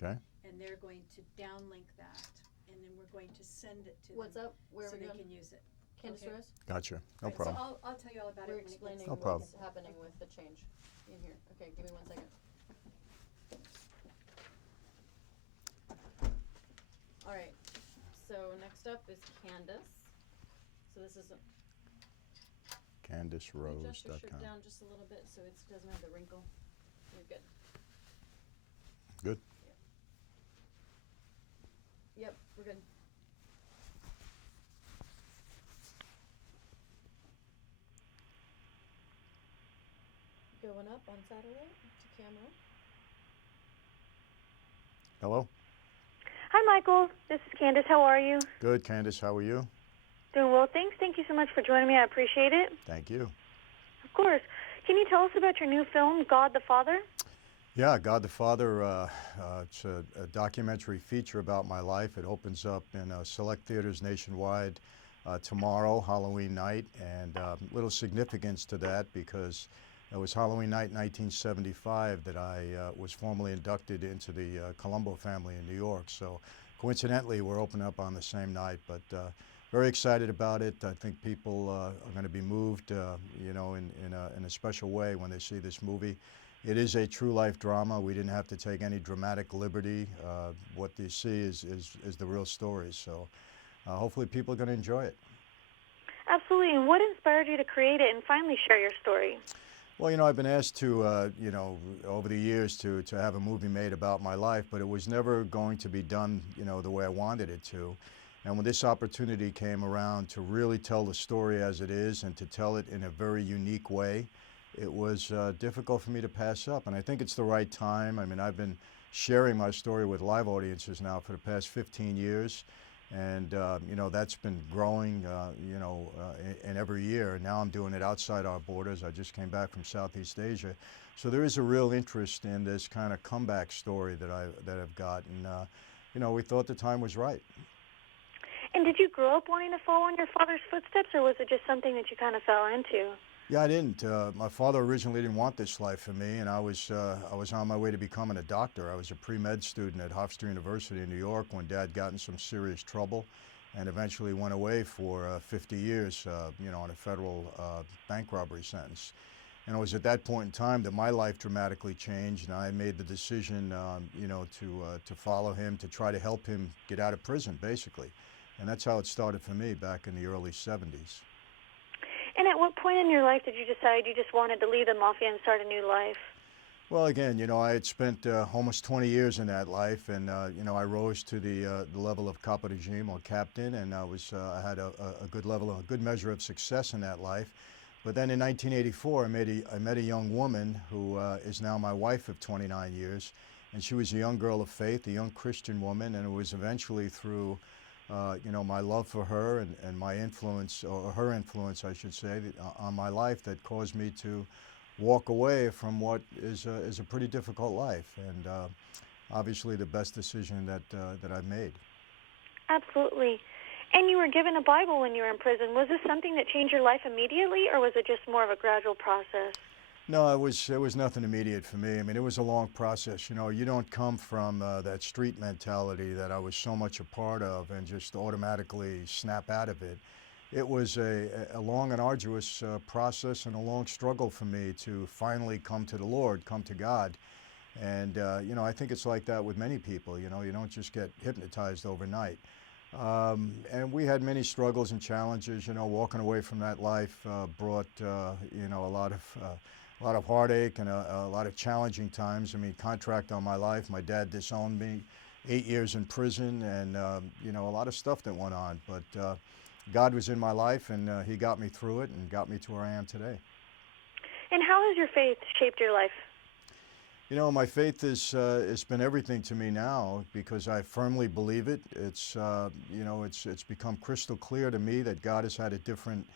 Okay. And they're going to downlink that, and then we're going to send it to What's them. up? Where so are we they going? can use it. Candace Okay. Rose? Gotcha. No Right, problem. So I'll tell you all about We're it when it explaining gets No problem. what's happening with the change in here. Okay, give me 1 second. All right. So next up is Candace. So this is adjust your shirt CandaceRose.com. down just a little bit so it doesn't have the wrinkle. You're good. Good. Yep, we're good. Going up on satellite to camera. Hello. Hi, Michael. This is Candace. How are you? Good, Candace. How are you? Doing well, thanks. Thank you so much for joining me. I appreciate it. Thank you. Of course. Can you tell us about your new film, God the Father? Yeah, God the Father. It's a documentary feature about my life. It opens up in select theaters nationwide tomorrow, Halloween night, and little significance to that because it was Halloween night 1975 that I was formally inducted into the Colombo family in New York. So coincidentally, we're opening up on the same night, but very excited about it. I think people are going to be moved, you know, in a special way when they see this movie. It is a true life drama. We didn't have to take any dramatic liberty. What they see is the real story. So hopefully people are going to enjoy it. Absolutely. And what inspired you to create it and finally share your story? Well, you know, I've been asked to, you know, over the years to have a movie made about my life, but it was never going to be done, you know, the way I wanted it to. And when this opportunity came around to really tell the story as it is and to tell it in a very unique way, it was difficult for me to pass up. And I think it's the right time. I mean, I've been sharing my story with live audiences now for the past 15 years. And, you know, that's been growing, you know, in every year. And now I'm doing it outside our borders. I just came back from Southeast Asia. So there is a real interest in this kind of comeback story that I've got. And, you know, we thought the time was right. And did you grow up wanting to follow in your father's footsteps, or was it just something that you kind of fell into? Yeah, I didn't. My father originally didn't want this life for me, and I was on my way to becoming a doctor. I was a pre-med student at Hofstra University in New York when Dad got in some serious trouble, and eventually went away for 50 years, you know, on a federal bank robbery sentence. And it was at that point in time that my life dramatically changed, and I made the decision, you know, to follow him, to try to help him get out of prison, basically. And that's how it started for me back in the early 70s. And at what point in your life did you decide you just wanted to leave the mafia and start a new life? Well, again, you know, I had spent almost 20 years in that life, and you know, I rose to the level of capo regime or captain, and I had a good level, a good measure of success in that life. But then in 1984, I met a young woman who is now my wife of 29 years, and she was a young girl of faith, a young Christian woman, and it was eventually through you know, my love for her and my influence, or her influence, I should say, on my life that caused me to walk away from what is a pretty difficult life, and obviously the best decision that I've made. Absolutely. And you were given a Bible when you were in prison. Was this something that changed your life immediately, or was it just more of a gradual process? No, it was nothing immediate for me. I mean, it was a long process. You know, you don't come from that street mentality that I was so much a part of and just automatically snap out of it. It was a long and arduous process and a long struggle for me to finally come to the Lord, come to God. And, you know, I think it's like that with many people. You know, you don't just get hypnotized overnight. And we had many struggles and challenges. You know, walking away from that life brought, you know, a lot of heartache and a lot of challenging times. I mean, contract on my life. My dad disowned me, 8 years in prison, and you know, a lot of stuff that went on. But God was in my life, and He got me through it and got me to where I am today. And how has your faith shaped your life? You know, my faith is it's been everything to me now because I firmly believe it. It's you know, it's become crystal clear to me that God has had a different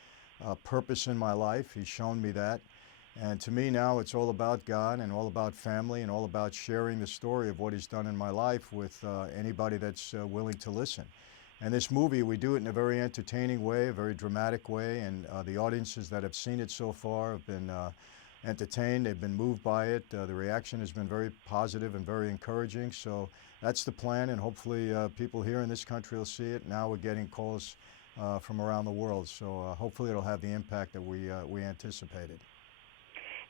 purpose in my life. He's shown me that. And to me now, it's all about God and all about family and all about sharing the story of what He's done in my life with anybody that's willing to listen. And this movie, we do it in a very entertaining way, a very dramatic way, and the audiences that have seen it so far have been entertained. They've been moved by it. The reaction has been very positive and very encouraging. So that's the plan, and hopefully people here in this country will see it. Now we're getting calls from around the world. So hopefully it'll have the impact that we anticipated.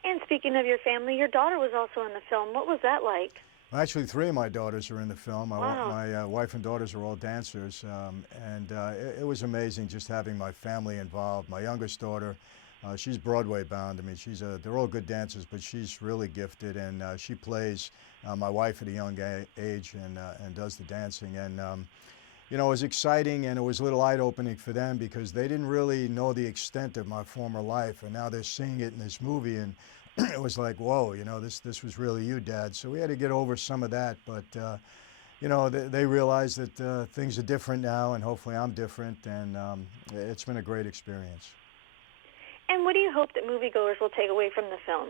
And speaking of your family, your daughter was also in the film. What was that like? Actually, 3 of my daughters are in the film. Wow. My wife and daughters are all dancers, and it was amazing just having my family involved. My youngest daughter, she's Broadway bound. I mean, they're all good dancers, but she's really gifted, and she plays my wife at a young age and does the dancing. And you know, it was exciting, and it was a little eye-opening for them because they didn't really know the extent of my former life, and now they're seeing it in this movie, and it was like, whoa, you know, this was really you, Dad. So we had to get over some of that, but you know, they realize that things are different now, and hopefully I'm different, and it's been a great experience. And what do you hope that moviegoers will take away from the film?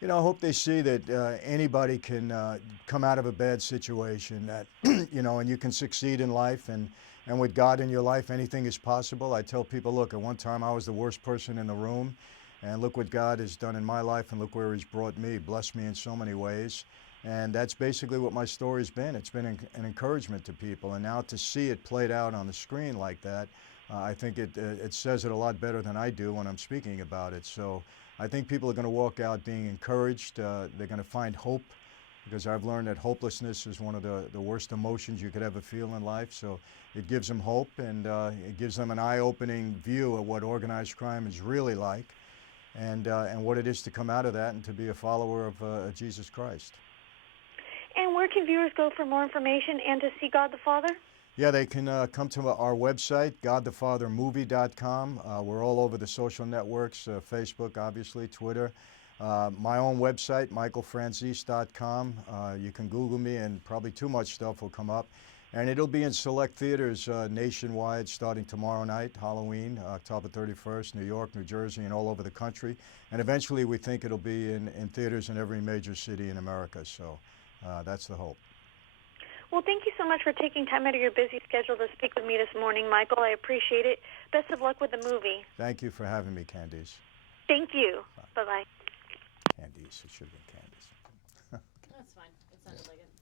You know, I hope they see that anybody can come out of a bad situation, that, you know, and you can succeed in life, and with God in your life, anything is possible. I tell people, look, at one time I was the worst person in the room, and look what God has done in my life, and look where He's brought me, blessed me in so many ways. And that's basically what my story's been. It's been an encouragement to people, and now to see it played out on the screen like that, I think it says it a lot better than I do when I'm speaking about it. So I think people are going to walk out being encouraged. They're going to find hope, because I've learned that hopelessness is one of the worst emotions you could ever feel in life. So it gives them hope, and it gives them an eye-opening view of what organized crime is really like, and what it is to come out of that and to be a follower of Jesus Christ. And where can viewers go for more information and to see God the Father? Yeah, they can come to our website, godthefathermovie.com. We're all over the social networks, Facebook, obviously, Twitter. My own website, michaelfranzese.com. You can Google me, and probably too much stuff will come up. And it'll be in select theaters nationwide starting tomorrow night, Halloween, October 31st, New York, New Jersey, and all over the country. And eventually we think it'll be in theaters in every major city in America. So that's the hope. Well, thank you so much for taking time out of your busy schedule to speak with me this morning, Michael. I appreciate it. Best of luck with the movie. Thank you for having me, Candice. Thank you. Bye-bye. Candice, it should have been Candice. That's fine. It sounded like it.